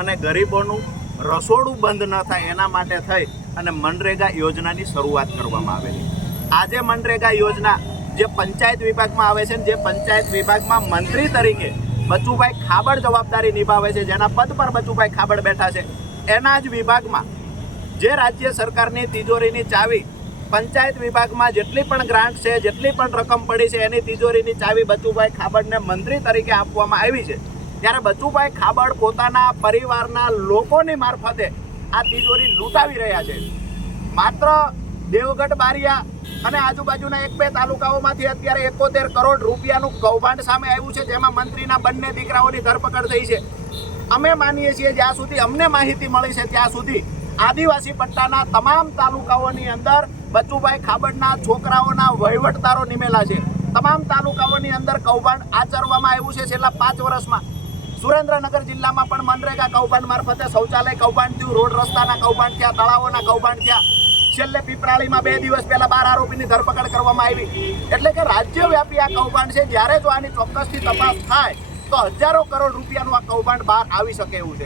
અને ગરીબોનું રસોડું બંધ ન થાય એના માટે થઈ અને મનરેગા યોજનાની શરૂઆત કરવામાં આવેલી. આજે મનરેગા યોજના જે પંચાયત વિભાગમાં આવે છે, જે પંચાયત વિભાગમાં મંત્રી તરીકે બચુભાઈ ખાબડ જવાબદારી નિભાવે છે, જેના પદ પર બચુભાઈ ખાબડ બેઠા છે, એના જ વિભાગમાં જે રાજ્ય સરકારની તિજોરીની ચાવી પંચાયત વિભાગમાં જેટલી પણ ગ્રાન્ટ છે, જેટલી પણ રકમ પડી છે, એની તિજોરીની ચાવી બચુભાઈ ખાબડને મંત્રી તરીકે આપવામાં આવી છે. ત્યારે બચુભાઈ ખાબડ પોતાના પરિવારના લોકોની મારફતે આ તિજોરી લૂંટાવી રહ્યા છે. માત્ર દેવગઢ બારિયા અને આજુબાજુના 1-2 તાલુકાઓમાંથી અત્યારે 71 કરોડ રૂપિયાનું કૌભાંડ સામે આવ્યું છે, જેમાં મંત્રીના બંને દીકરાઓની ધરપકડ થઈ છે. અમે માનીએ છીએ જ્યાં સુધી અમને માહિતી મળી છે ત્યાં સુધી આદિવાસી પટ્ટાના તમામ તાલુકાઓની અંદર બચુભાઈ ખાબડના છોકરાઓના વહીવટદારો નિમેલા છે. તમામ તાલુકાઓની અંદર કૌભાંડ આચરવામાં આવ્યું છે છેલ્લા 5 વર્ષમાં. સુરેન્દ્રનગર જિલ્લામાં પણ મનરેગા કૌભાંડ મારફતે શૌચાલય કૌભાંડ થયું, રોડ રસ્તાના કૌભાંડ થયા, તળાવોના કૌભાંડ થયા. છેલ્લે પીપરાળીમાં 2 દિવસ પહેલા 12 આરોપીની ધરપકડ કરવામાં આવી. એટલે કે રાજ્યવ્યાપી આ કૌભાંડ છે. જ્યારે જો આની ચોક્કસથી તપાસ થાય તો હજારો કરોડ રૂપિયાનું આ કૌભાંડ બહાર આવી શકે એવું છે.